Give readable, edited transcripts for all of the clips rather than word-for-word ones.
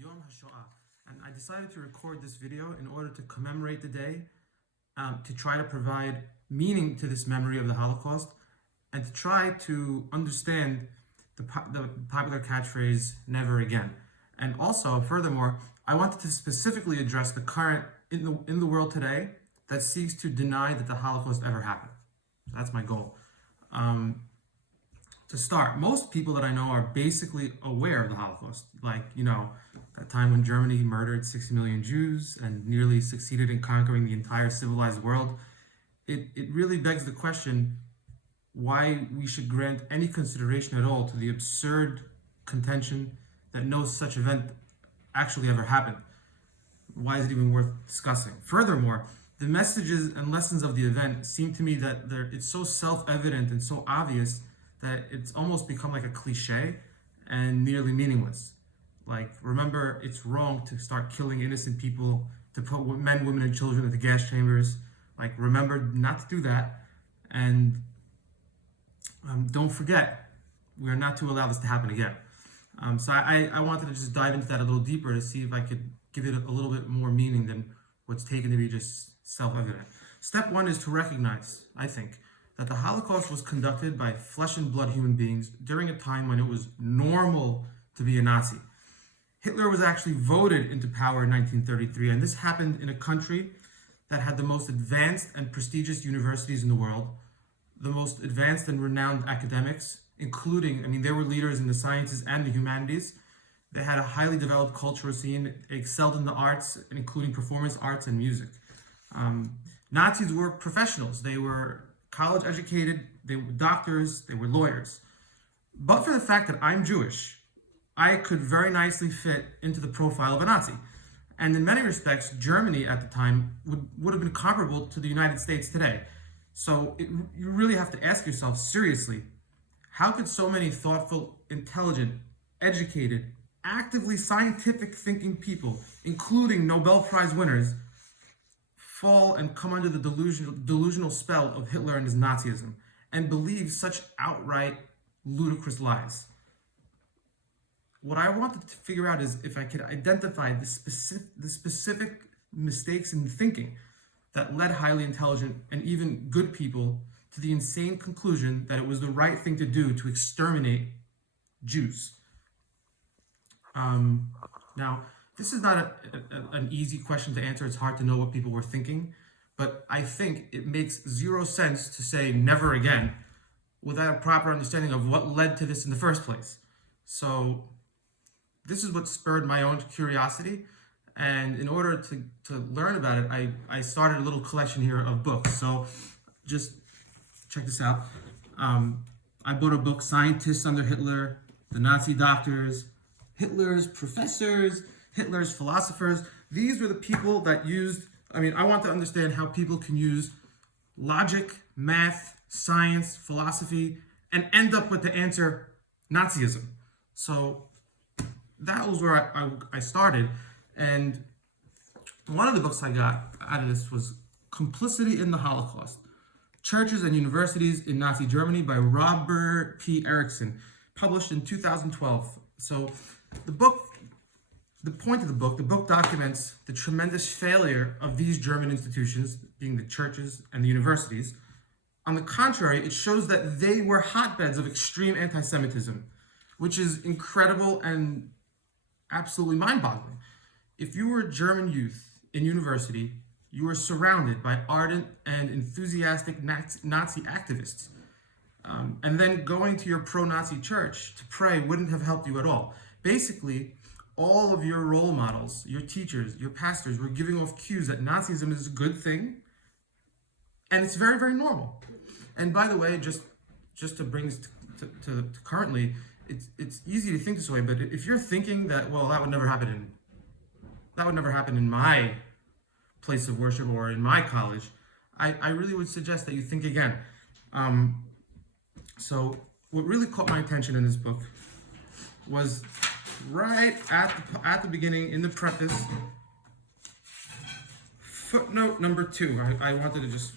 Yom HaShoah, and I decided to record this video in order to commemorate the day, to try to provide meaning to this memory of the Holocaust, and to try to understand the popular catchphrase "Never again." And also, furthermore, I wanted to specifically address the current in the world today that seeks to deny that the Holocaust ever happened. That's my goal. To start, most people that I know are basically aware of the Holocaust. Like, that time when Germany murdered 60 million Jews and nearly succeeded in conquering the entire civilized world. It really begs the question why we should grant any consideration at all to the absurd contention that no such event actually ever happened. Why is it even worth discussing? Furthermore, the messages and lessons of the event seem to me that it's so self-evident and so obvious that it's almost become like a cliche and nearly meaningless. Like, remember, it's wrong to start killing innocent people, to put men, women, and children into gas chambers. Like, remember not to do that. And don't forget, we are not to allow this to happen again. So I wanted to just dive into that a little deeper to see if I could give it a little bit more meaning than what's taken to be just self-evident. Step one is to recognize, I think, that the Holocaust was conducted by flesh and blood human beings during a time when it was normal to be a Nazi. Hitler was actually voted into power in 1933, and this happened in a country that had the most advanced and prestigious universities in the world, the most advanced and renowned academics, including, they were leaders in the sciences and the humanities. They had a highly developed cultural scene, excelled in the arts, including performance arts and music. Nazis were professionals. They were college educated, they were doctors, they were lawyers. But for the fact that I'm Jewish, I could very nicely fit into the profile of a Nazi. And in many respects, Germany at the time would have been comparable to the United States today. So you really have to ask yourself seriously, how could so many thoughtful, intelligent, educated, actively scientific thinking people, including Nobel Prize winners, fall and come under the delusional spell of Hitler and his Nazism and believe such outright ludicrous lies? What I wanted to figure out is if I could identify the specific mistakes in thinking that led highly intelligent and even good people to the insane conclusion that it was the right thing to do to exterminate Jews. Now, this is not an easy question to answer. It's hard to know what people were thinking, but I think it makes zero sense to say never again without a proper understanding of what led to this in the first place. So this is what spurred my own curiosity, and in order to learn about it, I started a little collection here of books. So just check this out. I bought a book, Scientists Under Hitler, The Nazi Doctors, Hitler's Professors, Hitler's Philosophers. These were the people that used, I want to understand how people can use logic, math, science, philosophy, and end up with the answer Nazism. So that was where I started. And one of the books I got out of this was Complicity in the Holocaust, Churches and Universities in Nazi Germany by Robert P. Erickson, published in 2012. So the point of the book documents the tremendous failure of these German institutions, being the churches and the universities. On the contrary, it shows that they were hotbeds of extreme anti-Semitism, which is incredible and absolutely mind-boggling. If you were a German youth in university, you were surrounded by ardent and enthusiastic Nazi activists. And then going to your pro-Nazi church to pray wouldn't have helped you at all. Basically, all of your role models, your teachers, your pastors were giving off cues that Nazism is a good thing, and it's very, very normal. And by the way, just to bring this to currently, it's easy to think this way, but if you're thinking that, well, that would never happen in my place of worship or in my college, I really would suggest that you think again. So what really caught my attention in this book was right at the beginning, in the preface, footnote number 2. I wanted to just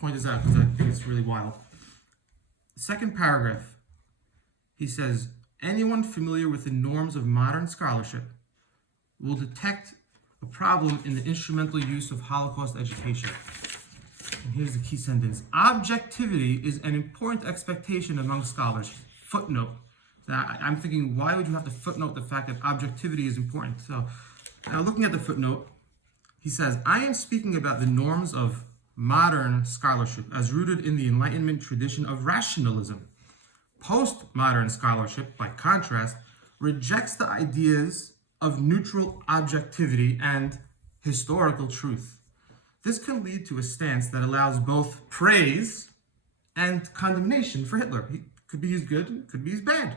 point this out because I think it's really wild. Second paragraph, he says, Anyone familiar with the norms of modern scholarship will detect a problem in the instrumental use of Holocaust education. And here's the key sentence. Objectivity is an important expectation among scholars. Footnote. Now, I'm thinking, why would you have to footnote the fact that objectivity is important? So, now looking at the footnote, he says, I am speaking about the norms of modern scholarship as rooted in the Enlightenment tradition of rationalism. Postmodern scholarship, by contrast, rejects the ideas of neutral objectivity and historical truth. This can lead to a stance that allows both praise and condemnation for Hitler. He could be as good, could be as bad.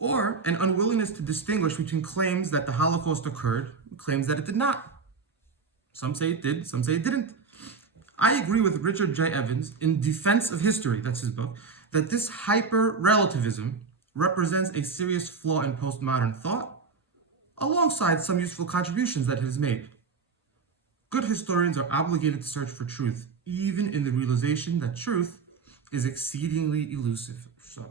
Or an unwillingness to distinguish between claims that the Holocaust occurred and claims that it did not. Some say it did, some say it didn't. I agree with Richard J. Evans in Defense of History, that's his book, that this hyper-relativism represents a serious flaw in postmodern thought, alongside some useful contributions that it has made. Good historians are obligated to search for truth, even in the realization that truth is exceedingly elusive. So,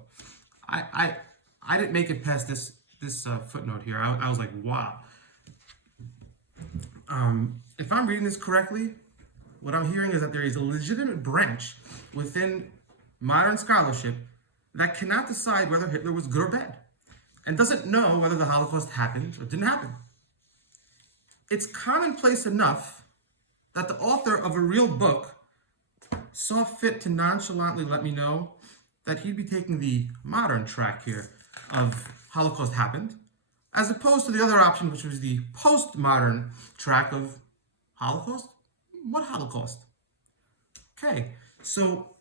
I didn't make it past this footnote here. I was like, wow. If I'm reading this correctly, what I'm hearing is that there is a legitimate branch within modern scholarship that cannot decide whether Hitler was good or bad, and doesn't know whether the Holocaust happened or didn't happen. It's commonplace enough that the author of a real book saw fit to nonchalantly let me know that he'd be taking the modern track here of Holocaust happened, as opposed to the other option, which was the postmodern track of Holocaust. What Holocaust? Okay, so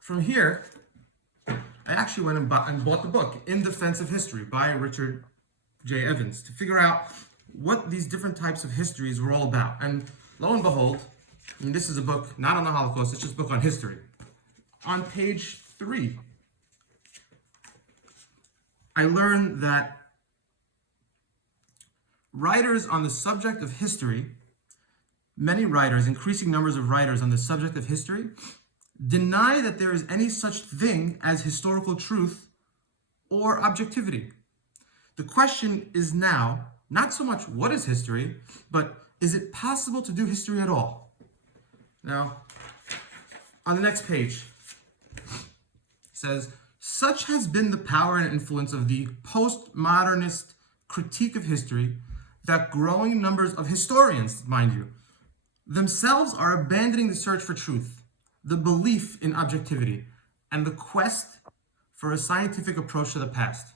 from here, I actually went and bought the book In Defense of History by Richard J. Evans to figure out what these different types of histories were all about. And lo and behold, and this is a book not on the Holocaust, it's just a book on history. On page 3, I learned that writers on the subject of history, many writers, increasing numbers of writers on the subject of history, deny that there is any such thing as historical truth or objectivity. The question is now not so much what is history, but is it possible to do history at all? Now, on the next page, it says, such has been the power and influence of the postmodernist critique of history that growing numbers of historians, mind you, themselves are abandoning the search for truth, the belief in objectivity, and the quest for a scientific approach to the past.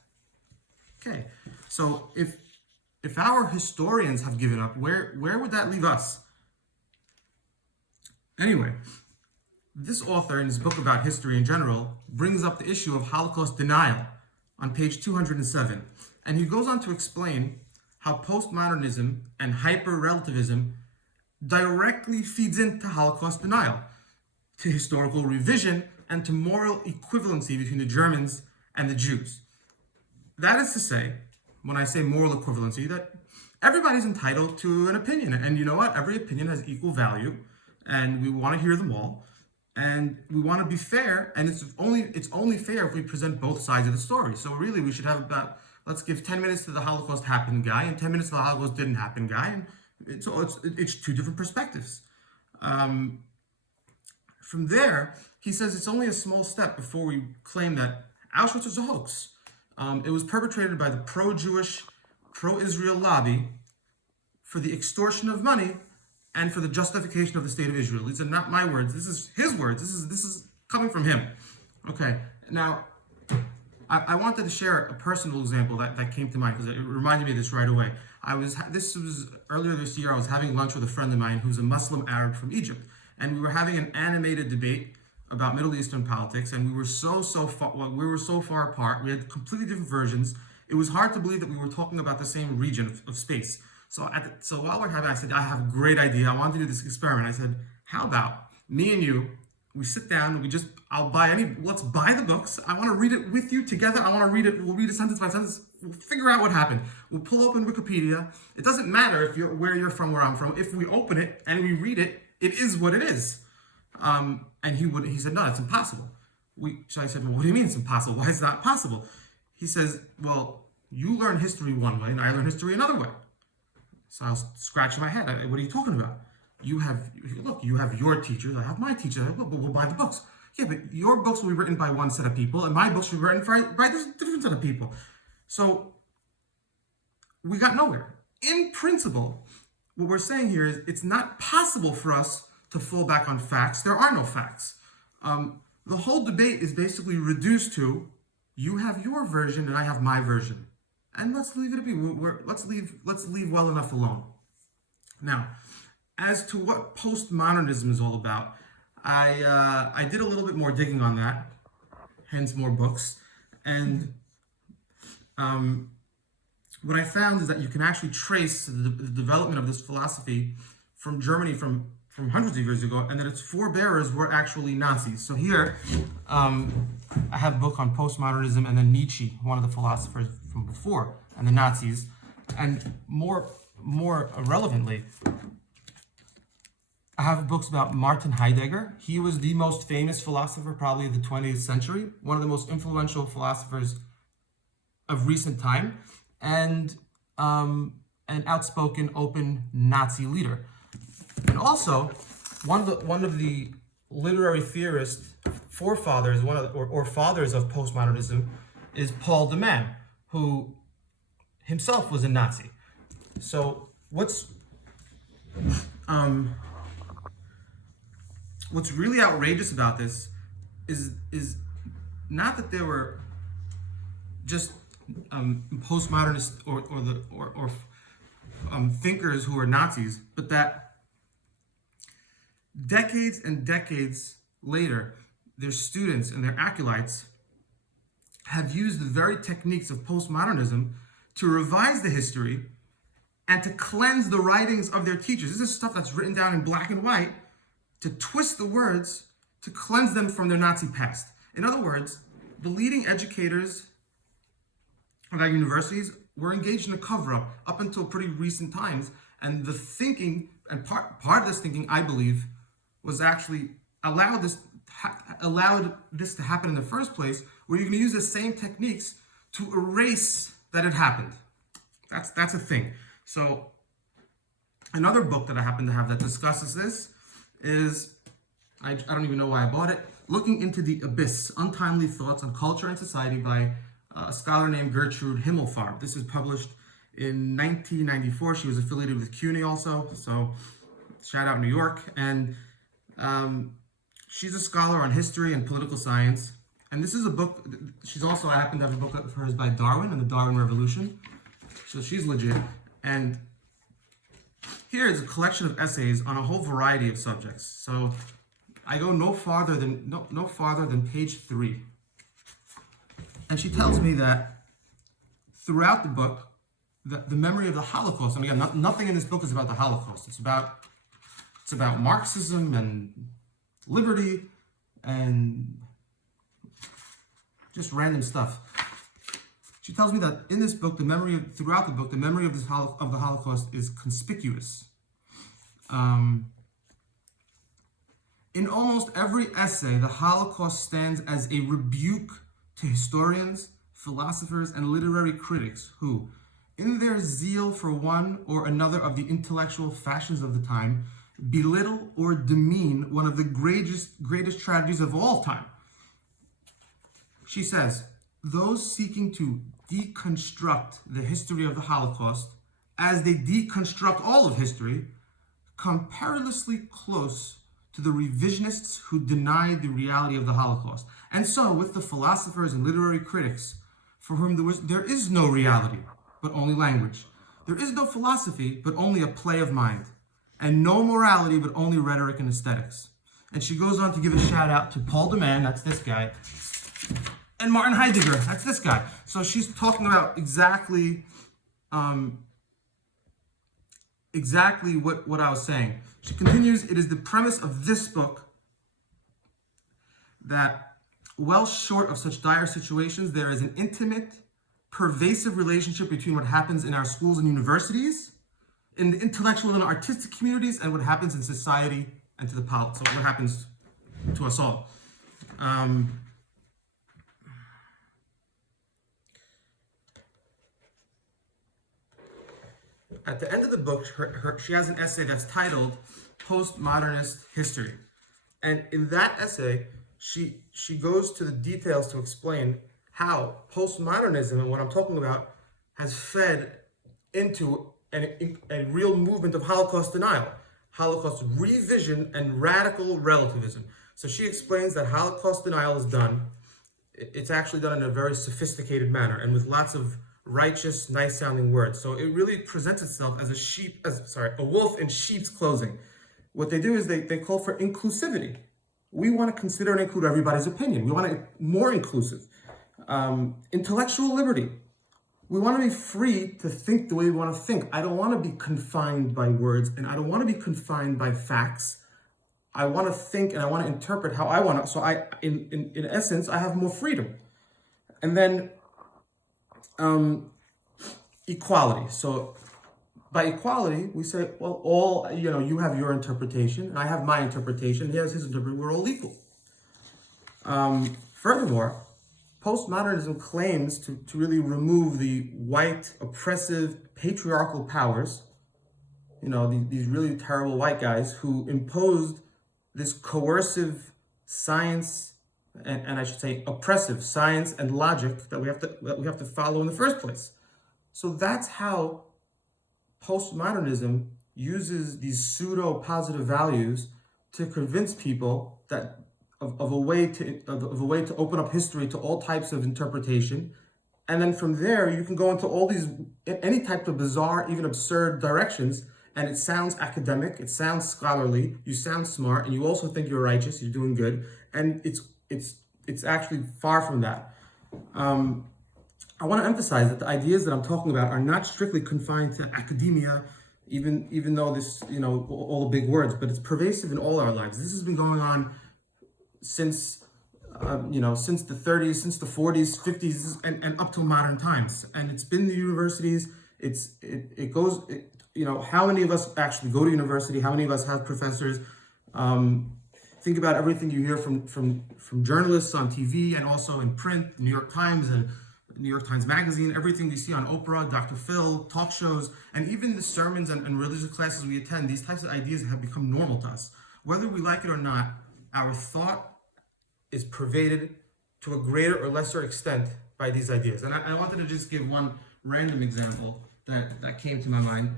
Okay, so if our historians have given up, where would that leave us? Anyway, this author in his book about history in general brings up the issue of Holocaust denial on page 207, and he goes on to explain how postmodernism and hyper-relativism directly feeds into Holocaust denial, to historical revision, and to moral equivalency between the Germans and the Jews. That is to say, when I say moral equivalency, that everybody's entitled to an opinion, and you know what? Every opinion has equal value, and we want to hear them all, and we want to be fair, and it's only fair if we present both sides of the story. So really, we should have about, let's give 10 minutes to the Holocaust happened guy, and 10 minutes to the Holocaust didn't happen guy, and it's two different perspectives. From there, he says it's only a small step before we claim that Auschwitz was a hoax. It was perpetrated by the pro-Jewish, pro-Israel lobby for the extortion of money and for the justification of the state of Israel. These are not my words. This is his words. This is coming from him. Okay, now, I wanted to share a personal example that came to mind because it reminded me of this right away. This was earlier this year. I was having lunch with a friend of mine who's a Muslim Arab from Egypt, and we were having an animated debate about Middle Eastern politics, and we were so far apart. We had completely different versions. It was hard to believe that we were talking about the same region of space. So while we're having, I said, I have a great idea. I want to do this experiment. I said, how about me and you, we sit down, let's buy the books. I want to read it with you together. I want to read it. We'll read it sentence by sentence. We'll figure out what happened. We'll pull open Wikipedia. It doesn't matter where you're from, where I'm from. If we open it and we read it, it is what it is. And he said, no, it's impossible. So I said, well, what do you mean it's impossible? Why is that possible? He says, well, you learn history one way and I learn history another way. So I was scratching my head. What are you talking about? You have your teachers. I have my teachers. We'll buy the books. Yeah, but your books will be written by one set of people, and my books will be written by a different set of people. So we got nowhere. In principle, what we're saying here is it's not possible for us to fall back on facts. There are no facts. The whole debate is basically reduced to you have your version and I have my version, and let's leave it be. Let's leave well enough alone. Now, as to what postmodernism is all about, I did a little bit more digging on that, hence more books, and what I found is that you can actually trace the development of this philosophy from Germany from hundreds of years ago, and that its forebearers were actually Nazis. So here, I have a book on postmodernism and then Nietzsche, one of the philosophers from before, and the Nazis, and more relevantly, I have books about Martin Heidegger. He was the most famous philosopher probably of the 20th century, one of the most influential philosophers of recent time, and an outspoken, open Nazi leader. And also, one of the literary theorists, forefathers, or fathers of postmodernism, is Paul de Man, who himself was a Nazi. So what's really outrageous about this is not that there were just postmodernists or thinkers who were Nazis, but that decades and decades later, their students and their acolytes have used the very techniques of postmodernism to revise the history and to cleanse the writings of their teachers. This is stuff that's written down in black and white, to twist the words, to cleanse them from their Nazi past. In other words, the leading educators of our universities were engaged in a cover-up up until pretty recent times, and the thinking, and part of this thinking, I believe, was actually allowed this to happen in the first place, where you're going to use the same techniques to erase that it happened. That's a thing. So another book that I happen to have that discusses this is, I don't even know why I bought it, Looking into the Abyss, Untimely Thoughts on Culture and Society by a scholar named Gertrude Himmelfarb. This is published in 1994. She was affiliated with CUNY also, so shout out New York. And she's a scholar on history and political science. And this is a book, I happen to have a book of hers by Darwin and the Darwin Revolution. So she's legit. And here is a collection of essays on a whole variety of subjects. So I go no farther than page 3. And she tells me that throughout the book, the memory of the Holocaust, and again, nothing in this book is about the Holocaust. It's about Marxism and liberty and just random stuff. She tells me that in this book, throughout the book, the memory of the Holocaust is conspicuous. In almost every essay, the Holocaust stands as a rebuke to historians, philosophers, and literary critics who, in their zeal for one or another of the intellectual fashions of the time, belittle or demean one of the greatest tragedies of all time. She says, those seeking to deconstruct the history of the Holocaust, as they deconstruct all of history, come perilously close to the revisionists who deny the reality of the Holocaust. And so, with the philosophers and literary critics, for whom there is no reality, but only language. There is no philosophy, but only a play of mind. And no morality, but only rhetoric and aesthetics. And she goes on to give a shout out to Paul de Man, that's this guy, and Martin Heidegger, that's this guy. So she's talking about exactly what I was saying. She continues, it is the premise of this book that, well short of such dire situations, there is an intimate, pervasive relationship between what happens in our schools and universities, in the intellectual and artistic communities, and what happens in society and to the politics, so what happens to us all. at the end of the book, she has an essay that's titled Postmodernist History. And in that essay, she goes to the details to explain how postmodernism, and what I'm talking about, has fed into a real movement of Holocaust denial, Holocaust revision, and radical relativism. So she explains that Holocaust denial is done. It's actually done in a very sophisticated manner and with lots of righteous, nice-sounding words. So it really presents itself as a wolf in sheep's clothing. What they do is they call for inclusivity. We want to consider and include everybody's opinion. We want to more inclusive. Intellectual liberty. We want to be free to think the way we want to think. I don't want to be confined by words, and I don't want to be confined by facts. I want to think and I want to interpret how I want to. So in essence, I have more freedom. And then equality. So by equality, we say, well, you have your interpretation, and I have my interpretation. He has his interpretation. We're all equal. Furthermore, postmodernism claims to really remove the white, oppressive, patriarchal powers, these really terrible white guys who imposed this coercive science and I should say oppressive science and logic that we have to follow in the first place. So that's how postmodernism uses these pseudo-positive values to convince people that of a way to open up history to all types of interpretation, and then from there you can go into all these any type of bizarre, even absurd directions, and it sounds academic, it sounds scholarly, you sound smart, and you also think you're righteous, you're doing good, and it's actually far from that. I want to emphasize that the ideas that I'm talking about are not strictly confined to academia, even though this, all the big words, but it's pervasive in all our lives. This has been going on since the 30s, since the 40s, 50s, and up till modern times. And it's been the universities. How many of us actually go to university? How many of us have professors? Think about everything you hear from journalists on TV and also in print, New York Times and New York Times Magazine, everything we see on Oprah, Dr. Phil, talk shows, and even the sermons and religious classes we attend. These types of ideas have become normal to us. Whether we like it or not, our thought is pervaded to a greater or lesser extent by these ideas. And I wanted to just give one random example that came to my mind.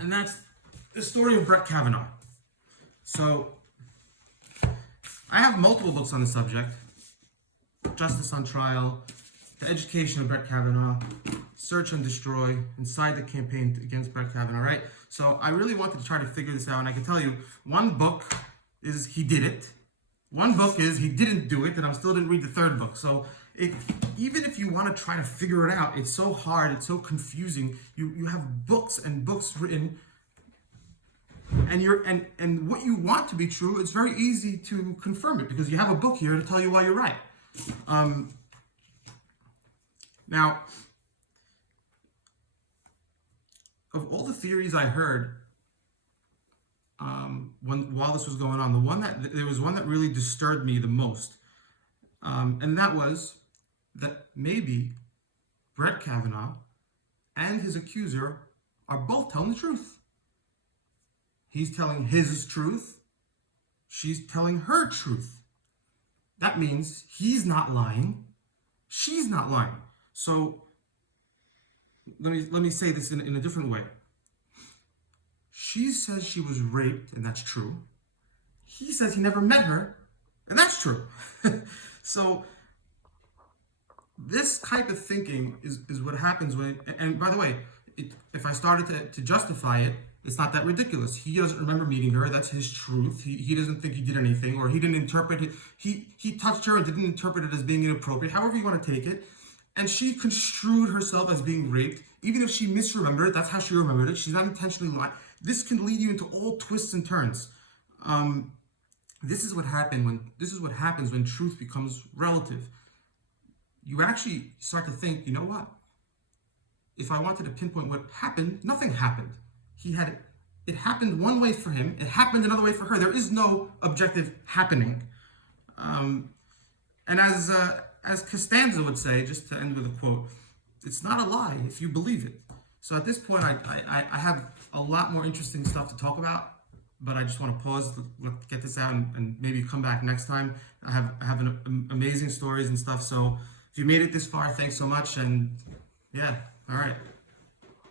And that's the story of Brett Kavanaugh. So I have multiple books on the subject: Justice on Trial, The Education of Brett Kavanaugh, Search and Destroy, Inside the Campaign Against Brett Kavanaugh, right? So I really wanted to try to figure this out, and I can tell you, one book is he did it. One book is he didn't do it, and I still didn't read the third book. So even if you want to try to figure it out, it's so hard, it's so confusing. You have books and books written, and what you want to be true, it's very easy to confirm it because you have a book here to tell you why you're right. Now, of all the theories I heard while this was going on, there was one that really disturbed me the most, and that was that maybe Brett Kavanaugh and his accuser are both telling the truth. He's telling his truth, she's telling her truth. That means he's not lying, she's not lying. So let me say this in a different way. She says she was raped, and that's true. He says he never met her, and that's true. So this type of thinking is what happens when, and by the way, if I started to justify it, it's not that ridiculous. He doesn't remember meeting her. That's his truth. He doesn't think he did anything, or he didn't interpret it. He touched her and didn't interpret it as being inappropriate, however you want to take it. And she construed herself as being raped. Even if she misremembered it, that's how she remembered it. She's not intentionally lying. This can lead you into all twists and turns. This is what happens when truth becomes relative. You actually start to think, you know what? If I wanted to pinpoint what happened, nothing happened. It happened one way for him, it happened another way for her. There is no objective happening. And as Costanza would say, just to end with a quote, it's not a lie if you believe it. So at this point, I have a lot more interesting stuff to talk about, but I just want to pause, get this out, and maybe come back next time. I have amazing stories and stuff. So if you made it this far, thanks so much. And yeah, all right.